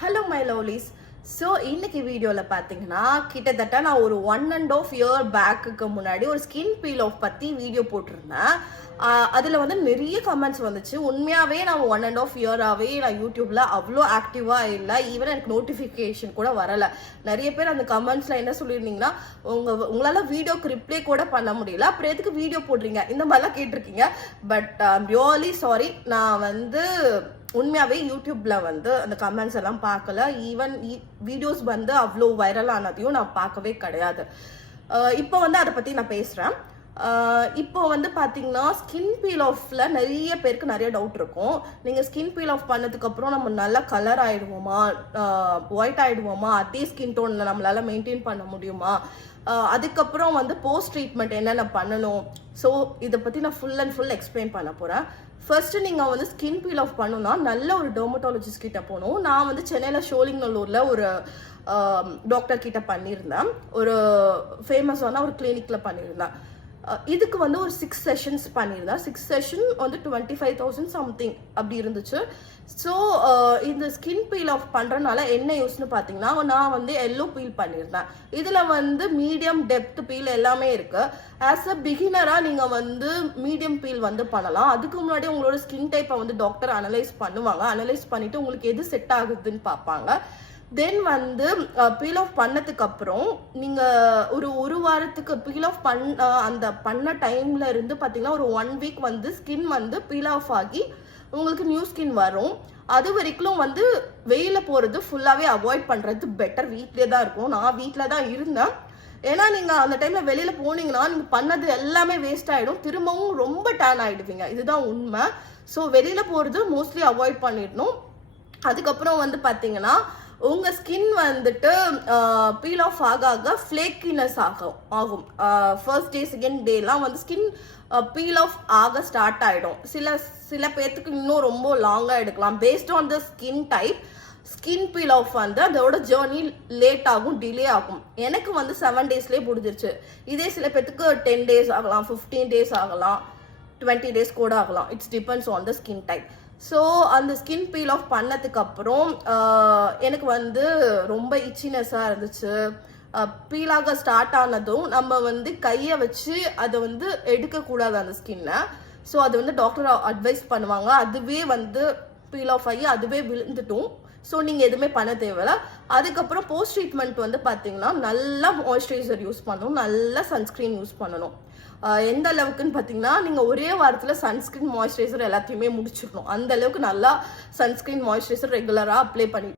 Hello my lovelies. So இன்னைக்கு வீடியோவில் பார்த்தீங்கன்னா கிட்டத்தட்ட நான் ஒரு 1.5 year பேக்குக்கு முன்னாடி ஒரு ஸ்கின் பீல் ஆஃப் பற்றி வீடியோ போட்டிருந்தேன். அதில் வந்து நிறைய கமெண்ட்ஸ் வந்துச்சு. உண்மையாகவே நான் 1.5 yearஆகவே நான் யூடியூப்பில் அவ்வளோ ஆக்டிவாக இல்லை. ஈவன் எனக்கு நோட்டிஃபிகேஷன் கூட வரலை. நிறைய பேர் அந்த கமெண்ட்ஸில் என்ன சொல்லியிருந்தீங்கன்னா உங்களால் வீடியோக்கு ரிப்ளை கூட பண்ண முடியல, அப்புறம் எதுக்கு வீடியோ போடுறீங்க இந்த மாதிரிலாம் கேட்டிருக்கீங்க. பட் ரியலி சாரி, நான் வந்து உண்மையாகவே யூடியூப்ல வந்து அந்த கமெண்ட்ஸ் எல்லாம் பார்க்கல. ஈவன் வீடியோஸ் வந்து அவ்வளோ வைரல் ஆனதையும் நான் பார்க்கவே கிடையாது. இப்போ வந்து அதை பற்றி நான் பேசுகிறேன். இப்போ வந்து பார்த்தீங்கன்னா ஸ்கின் பீல் ஆஃப்ல நிறைய பேருக்கு நிறைய டவுட் இருக்கும். நீங்கள் ஸ்கின் பீல் ஆஃப் பண்ணதுக்கப்புறம் நம்ம நல்லா கலர் ஆகிடுவோமா, ஒயிட் ஆகிடுவோமா, அதே ஸ்கின் டோனில் நம்மளால மெயின்டைன் பண்ண முடியுமா, அதுக்கப்புறம் வந்து போஸ்ட் ட்ரீட்மெண்ட் என்னென்ன பண்ணணும். ஸோ இதை பற்றி நான் ஃபுல் அண்ட் ஃபுல் எக்ஸ்பிளைன் பண்ண போகிறேன். ஃபர்ஸ்ட் நீங்கள் வந்து ஸ்கின் பீல் ஆஃப் பண்ணணும்னா நல்ல ஒரு டெர்மட்டாலஜிஸ்ட் கிட்ட போகணும். நான் வந்து சென்னையில் ஷோலிங்கநல்லூரில் ஒரு டாக்டர் கிட்ட பண்ணியிருந்தேன். ஒரு ஃபேமஸான ஒரு கிளினிக்கில் பண்ணியிருந்தேன். இதுக்கு வந்து ஒரு 6 sessions பண்ணியிருந்தேன். 6 session வந்து 25,000 சம்திங் அப்படி இருந்துச்சு. ஸோ இந்த ஸ்கின் பீல் ஆஃப் பண்ணுறதுனால என்ன யூஸ்னு பார்த்தீங்கன்னா, நான் வந்து எல்லோ பீல் பண்ணியிருந்தேன். இதில் வந்து மீடியம் டெப்த் பீல் எல்லாமே இருக்குது. ஆஸ் அ பிகினராக நீங்கள் வந்து மீடியம் பீல் வந்து பண்ணலாம். அதுக்கு முன்னாடி உங்களோட ஸ்கின் டைப்பை வந்து டாக்டர் அனலைஸ் பண்ணுவாங்க. அனலைஸ் பண்ணிவிட்டு உங்களுக்கு எது செட் ஆகுதுன்னு பார்ப்பாங்க. தென் வந்து பீல் ஆஃப் பண்ணதுக்கு அப்புறம் நீங்கள் ஒரு வாரத்துக்கு பீல் ஆஃப் அந்த பண்ண டைம்ல இருந்து பார்த்தீங்கன்னா ஒரு 1 week வந்து ஸ்கின் வந்து பீல் ஆஃப் ஆகி உங்களுக்கு நியூ ஸ்கின் வரும். அது வரைக்கும் வந்து வெயில போகிறது ஃபுல்லாகவே அவாய்ட் பண்ணுறது பெட்டர். வீட்லேயே தான் இருக்கும். நான் வீட்டில் தான் இருந்தேன். ஏன்னா நீங்கள் அந்த டைமில் வெளியில் போனீங்கன்னா நீங்கள் பண்ணது எல்லாமே வேஸ்ட் ஆகிடும். திரும்பவும் ரொம்ப டேன் ஆகிடுவீங்க. இதுதான் உண்மை. ஸோ வெளியில் போகிறது மோஸ்ட்லி அவாய்ட் பண்ணிடணும். அதுக்கப்புறம் வந்து பார்த்தீங்கன்னா உங்கள் ஸ்கின் வந்துட்டு பீல் ஆஃப் ஆக ஃப்ளேக்கினஸ் ஆகும். ஃபர்ஸ்ட் டே செகண்ட் டேலாம் வந்து ஸ்கின் பீல் ஆஃப் ஆக ஸ்டார்ட் ஆகிடும். சில பேர்த்துக்கு இன்னும் ரொம்ப லாங்காக எடுக்கலாம். Based on the skin type skin peel off வந்து அதோட ஜேர்னி லேட் ஆகும், டிலே ஆகும். எனக்கு வந்து 7 daysலேயே முடிஞ்சிருச்சு. இதே சில பேர்த்துக்கு 10 days ஆகலாம், 15 days ஆகலாம், 20 days கூட ஆகலாம். It's depends on the skin type. So அந்த ஸ்கின் பீல் ஆஃப் பண்ணதுக்கு அப்புறம் எனக்கு வந்து ரொம்ப இச்சினஸாக இருந்துச்சு. பீலாக ஸ்டார்ட் ஆனதும் நம்ம வந்து கையை வச்சு அதை வந்து எடுக்கக்கூடாது அந்த ஸ்கின்னை. ஸோ அது வந்து டாக்டர் அட்வைஸ் பண்ணுவாங்க. அதுவே வந்து பீல் ஆஃப் ஆகி அதுவே விழுந்துட்டும். ஸோ நீங்கள் எதுவுமே பண்ண தேவையில்ல. அதுக்கப்புறம் போஸ்ட் ட்ரீட்மெண்ட் வந்து பார்த்தீங்கன்னா நல்லா மாய்ஸ்சரைசர் யூஸ் பண்ணணும், நல்லா சன்ஸ்க்ரீன் யூஸ் பண்ணணும். எந்த அளவுக்குன்னு பார்த்தீங்கன்னா நீங்கள் ஒரே வாரத்தில் சன்ஸ்க்ரீன் மாய்ஸ்சரைசர் எல்லாத்தையுமே முடிச்சிடணும். அந்த அளவுக்கு நல்லா சன்ஸ்க்ரீன் மாய்ஸ்சரைசர் ரெகுலராக அப்ளை பண்ணி